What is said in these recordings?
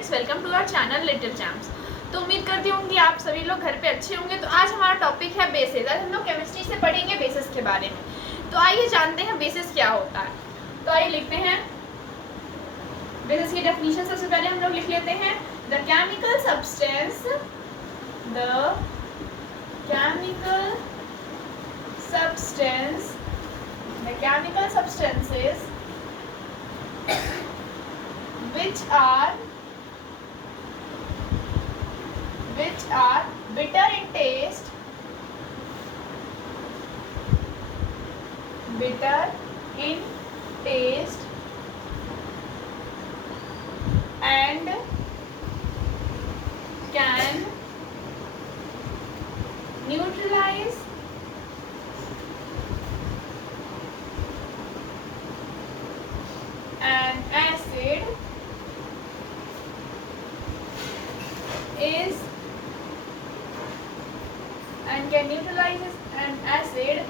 Friends, welcome to our channel little champs. तो उम्मीद करती हूँ कि आप सभी लोग घर पे अच्छे होंगे। तो आज हमारा टॉपिक है बेसिस। आज हम लोग केमिस्ट्री से पढ़ेंगे बेसिस के बारे में। तो आइए जानते हैं बेसिस क्या होता है। तो आइए लिखते हैं बेसिस की डेफिनेशन। सबसे पहले हम लोग लिख लेते हैं the chemical substance substances which are bitter in taste and can neutralize an acid and can neutralize an acid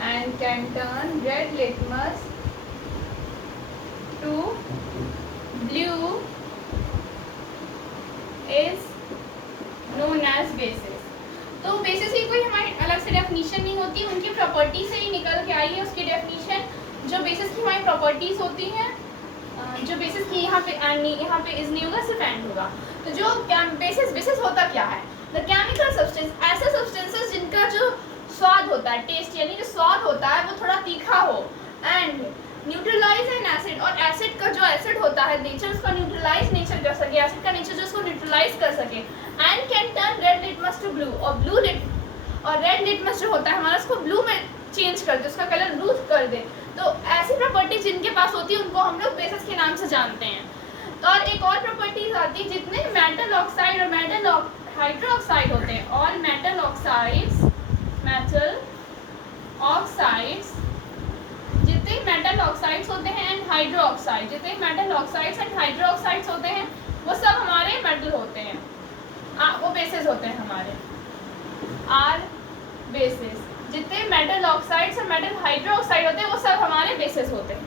and can turn red litmus to blue is known as basis। तो basis की कोई हमारी अलग से definition नहीं होती, उनकी property से ही निकल के आई है उसकी डेफिनेशन। जो बेसिस की हमारी प्रॉपर्टीज होती हैं, जो बेसिस की यहाँ पे इज नहीं होगा, सिर्फ एंड होगा। तो जो बेसिस होता क्या है? द केमिकल सब्सटेंस, ऐसे सब्सटेंसेस जिनका जो स्वाद होता है, टेस्ट यानी जो स्वाद होता है वो थोड़ा तीखा हो, एंड न्यूट्रलाइज एन एसिड, और एसिड का जो एसिड होता है नेचर उसका न्यूट्रलाइज नेचर कर सके, एसिड का नेचर जो उसको न्यूट्रलाइज कर सके, and can turn red litmus to blue, और रेड लिटमस जो होता है हमारा उसको ब्लू में चेंज कर दे, उसका कलर ब्लू कर दे। तो ऐसी प्रॉपर्टीज जिनके पास होती है उनको हम लोग बेसिस के नाम से जानते हैं। तो और एक और प्रॉपर्टीज आती है, जितने मेटल ऑक्साइड और मेटल हाइड्रोक्साइड होते हैं, ऑल मेटल ऑक्साइड्स जितने मेटल ऑक्साइड्स होते हैं एंड हाइड्रोक्साइड, जितने मेटल ऑक्साइड्स एंड हाइड्रोक्साइड्स होते हैं वो सब हमारे मेटल होते हैं, वो बेसिस होते हैं हमारे, आर बेसिस। जितने मेटल ऑक्साइड्स और मेटल हाइड्रोक्साइड होते हैं वो सब हमारे बेसिस होते हैं।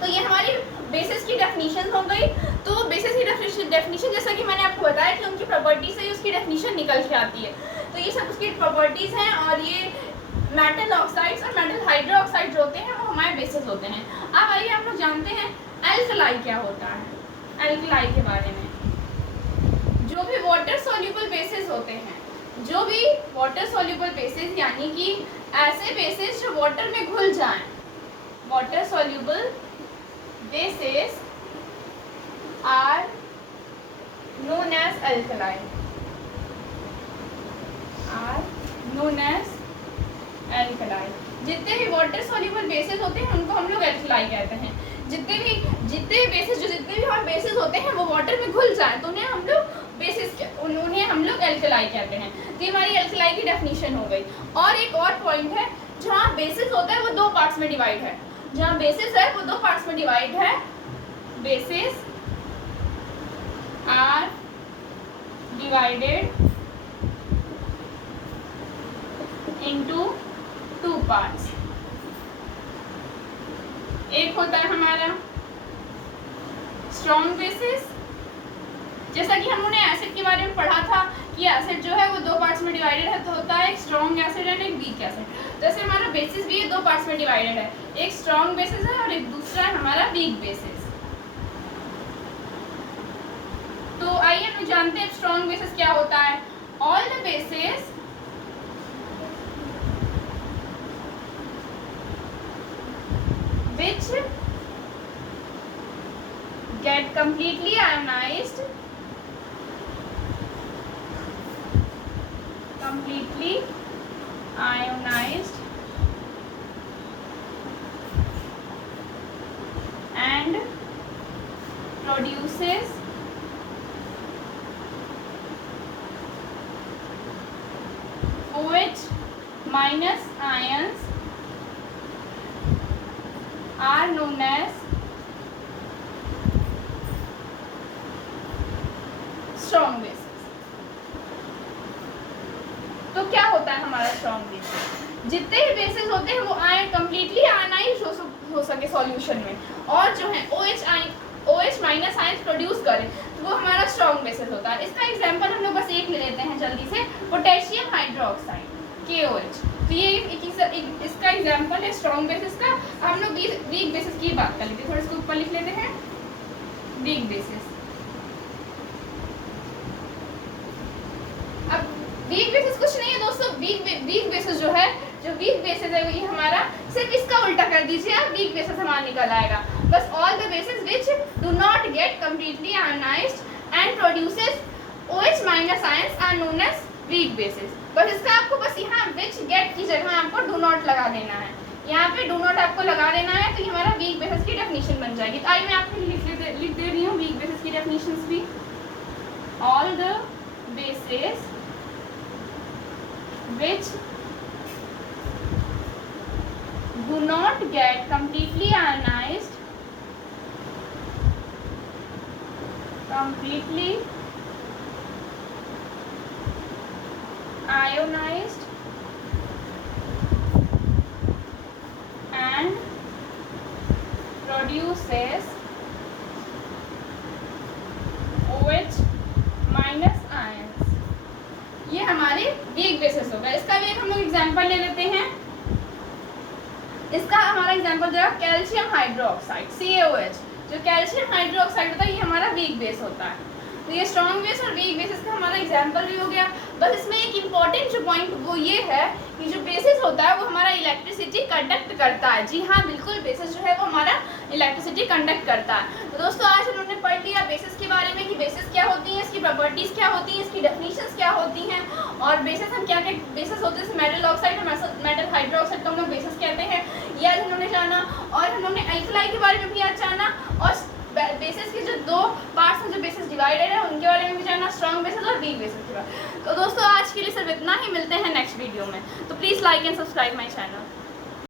तो ये हमारी बेसिस की डेफिनेशन हो गई। तो बेसिस की डेफिनेशन जैसा कि मैंने आपको बताया कि उनकी प्रॉपर्टी से ही उसकी डेफिनेशन निकल के आती है। तो ये सब उसकी प्रॉपर्टीज हैं, और ये मेटल ऑक्साइड्स और मेटल हाइड्रोक्साइड जो होते हैं वो हमारे बेसिस होते हैं। अब आइए हम लोग जानते हैं एल्कलाई क्या होता है। एल्कलाई के बारे में, जो भी वाटर सॉल्युबल बेसिस होते हैं, जो भी वाटर सॉल्युबल बेसिस यानी कि ऐसे बेसिस जो वाटर में घुल जाएं, water soluble bases are known as alkali, जितने भी वाटर सॉल्युबल बेसिस होते हैं उनको हम लोग एल्कलाई कहते हैं। जितने भी हमारे बेसिस होते हैं वो वाटर में घुल जाए तो उन्हें हम लोग एल्कलाई कहते हैं। तो ये हमारी एल्कलाई की डेफिनेशन हो गई। और एक और पॉइंट है, जहाँ बेसिस होता है वो दो पार्ट्स में डिवाइड है, जहाँ बेसिस है वो दो पार्ट्स में डिवाइड है। Bases are divided into two parts. एक होता है हमारा स्ट्रॉन्ग बेसिस, जैसा कि हमने एसिड के बारे में पढ़ा था कि एसिड जो है वो दो पार्ट्स में डिवाइडेड है, तो होता है एक स्ट्रॉन्ग एसिड एंड एक वीक एसिड। जैसे हमारा बेसिस भी दो पार्ट्स में डिवाइडेड है, एक स्ट्रॉन्ग बेसिस है और एक दूसरा है हमारा वीक बेसिस। तो आइए हम जानते हैं स्ट्रॉन्ग बेसिस क्या होता है। All the basis which get completely ionized and produces OH minus ions are known as strong bases. तो क्या होता है हमारा स्ट्रॉन्ग बेसिस? जितने भी बेसिस होते हैं वो कम्प्लीटली आयनाइज हो सके सॉल्यूशन में, और जो है OH माइनस आयंस प्रोड्यूस करें, तो वो हमारा स्ट्रॉन्ग बेसिस होता है। इसका एग्जांपल हम लोग बस एक ले लेते हैं जल्दी से, पोटेशियम हाइड्रोक्साइड KOH। तो ये इसका एग्जांपल है स्ट्रॉन्ग बेसिस का। हम लोग वीक बेसिस की बात कर लेते हैं, थोड़ा इसको ऊपर लिख लेते हैं, वीक बेसिस। अब वीक बेसिस कुछ नहीं है दोस्तों, वीक बेसिस जो है, जो वीक बेसिस है ये हमारा, सिर्फ इसका उल्टा कर दीजिए आप, वीक बेसिस हमारा निकल आएगा। बस all the bases which do not get completely ionised and produces OH minus ions are known as weak bases. बस इसका आपको बस यहाँ विच गेट की जगह आपको डू नॉट लगा देना है, यहाँ पे डू नॉट आपको लगा देना है, तो ये हमारा वीक बेसिस की डेफिनेशन बन जाएगी। तो आइए मैं आपको लिख दे रही हूँ वीक बेसिस की डेफिनेशंस भी। All the basis which do not get completely ionized and produces OH minus ions, ये हमारे वीक बेसिस होगा। इसका भी एक हम लोग एग्जांपल ले लेते हैं। इसका हमारा एग्जांपल जो है कैल्शियम हाइड्रोक्साइड CaOH। जो कैल्शियम हाइड्रोक्साइड होता है ये हमारा वीक बेस होता है। तो ये स्ट्रॉन्ग बेस और वीक बेसिस का हमारा एग्जांपल भी हो गया। बस इसमें एक इम्पॉर्टेंट जो पॉइंट वो ये है कि जो बेसिस होता है वो हमारा इलेक्ट्रिसिटी कंडक्ट करता है। जी हाँ बिल्कुल, बेसिस जो है वो हमारा इलेक्ट्रिसिटी कंडक्ट करता है। तो दोस्तों आज उन्होंने पढ़ लिया बेसिस के बारे में कि बेसिस क्या होती है, इसकी प्रॉपर्टीज़ क्या होती हैं, इसकी डेफिनेशंस क्या होती हैं, और बेसिस हम क्या क्या बेसिस होते हैं, मेटल ऑक्साइड और मेटल हाइड्रोक्साइड को हम लोग बेसिस कहते हैं, ये आज हमने जाना। और हमने अल्कलाई के बारे में भी आज जाना, और बेसिस के जो दो पार्ट्स हैं जो बेसिस डिवाइडेड है उनके बारे में भी जाना, स्ट्रॉन्ग बेसिस और वीक बेसिस के बारे में। तो दोस्तों आज के लिए सिर्फ इतना ही, मिलते हैं नेक्स्ट वीडियो में। तो please like and subscribe my channel.